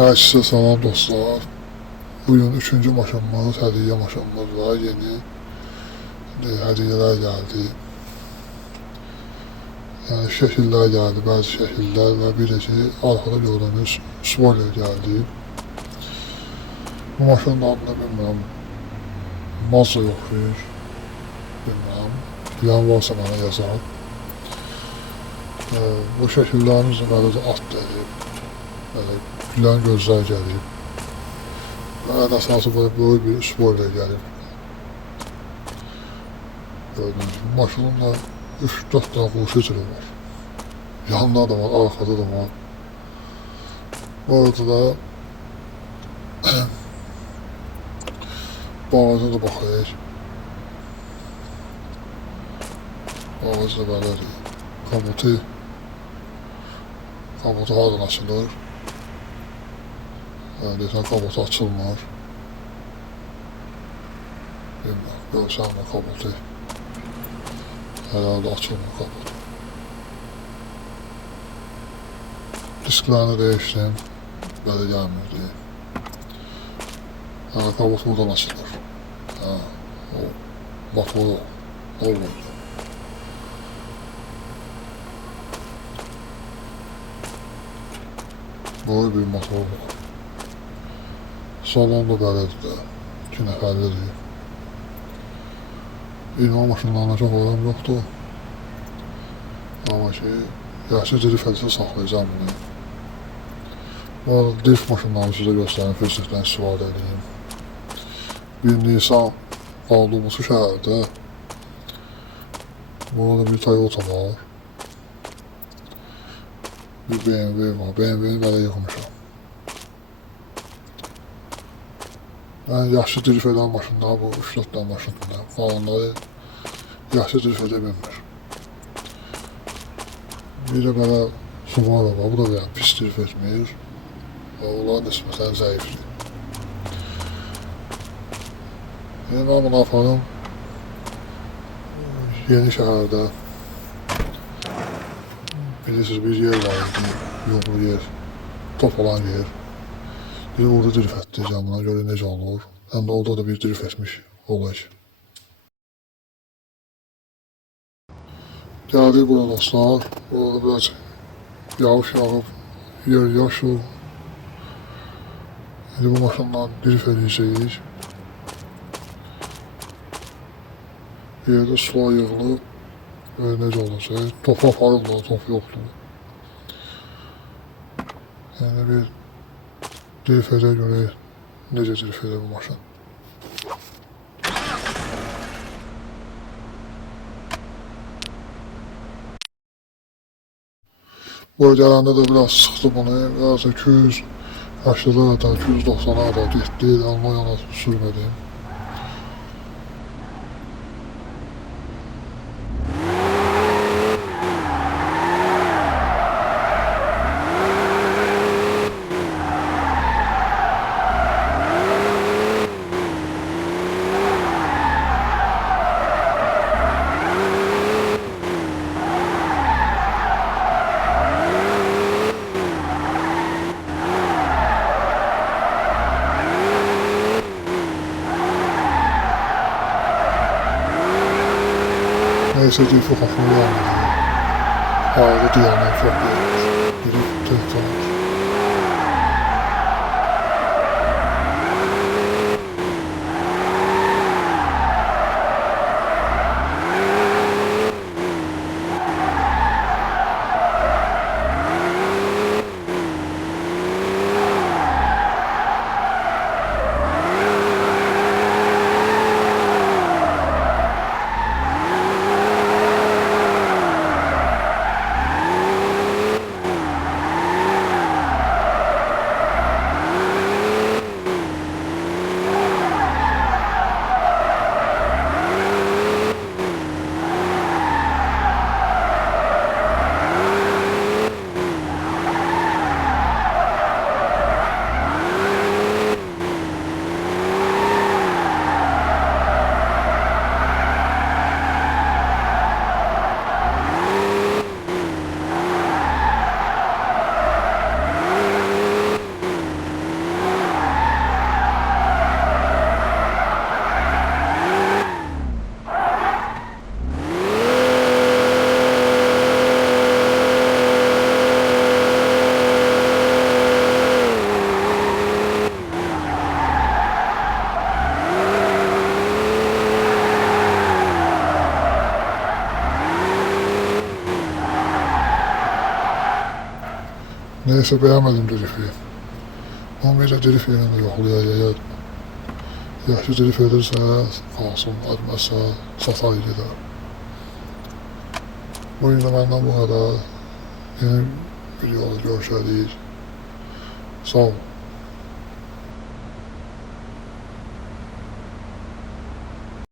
Hər kəsə salam dostlar. Bugün 3-cü maşınımız, hədiyyə maşınımız var. Yeni hədiyyələr gəldi. Yəni şəkillər gəldi, bəzi şəkillər və bir də ki, arxada gördüyünüz spoiler gəldi. Bu maşının adını bilmirəm, Mazda yoxdur, bilmirəm. Bilən varsa mənə yazar. Bu şəkillərimiz də belə at dəyib, bilən gözlər gəlib. Və ən əsası böyük bir spoiler gəlib. Gördüyünüz gibi maşının da 3-4 tane quşuculuğu var. Yanında da var, arkada da var. Bu arada da bağaca da baxayıq. Bağac da belədir. Kabutu hardan açılır. Deyəsən kabutu açılmır. Bilməm, görsən mi kabutu? Herhalde açılmır kabutu. Disklerini değiştim. Böyle gelmirdi. Kabut buradan açılır. O motoru olmadı. Böyle bir motor var. Salon da belədir də. 2 nəfərlidir. İnanma maşınlarına çox adam yoxdur. Amma ki, yaxşı drift edisə saxlayacağım bunu. Bu arada drift maşınlarını sizə göstərim, fürsətdən istifadə edeyim. Bir Nisan aldığımız şəhərdə. Burada bir Toyota var. Bir BMW var. BMW'ni belə yığmışam. Yəni, yaxşı drift edən maşınlar bu 3-4 tane maşınlar. Falanları yaxşı drift edə bilmir. Bir də belə Subaru var. Bu da belə pis drift etmir. Onlar nisbətən zəifdir. Yəni, mən bunu aparım. Yeni şəhərdə. Bilirsiniz, bir yer var idi. Yollu yer. Top olan yer. Bir orada drift etdireceğim buna göre necə olur. Hem de orada da bir drift etmiş olacaq. Geldik burada dostlar. Burada biraz yağış yağıb, yer yaşıl. Şimdi bu maşından drift edəcəyik. Bir yerde sular yığılıb. Necə olacaq? Topu aparırlar, top yoxdur. Yəni bir drift edə görək necə drift edə bu maşın. Bu gələndə də biraz sıxdı bunu. Biraz 280'a da, 290'a da getdi. Almanya'na sürmədim. Neyse ki çok akıllı yandı. Ağrı diyanlar çok büyük. Biri tehtar. Neyse beğenmedim drifi. Onu bir de drif yerine de yoxlayayım. Yaxşı drif edirsə, qalsın, etməzsə, satar gedər. Bu gün də məndən bu qədər. Yeni videoda görüşərik. Sağ olun.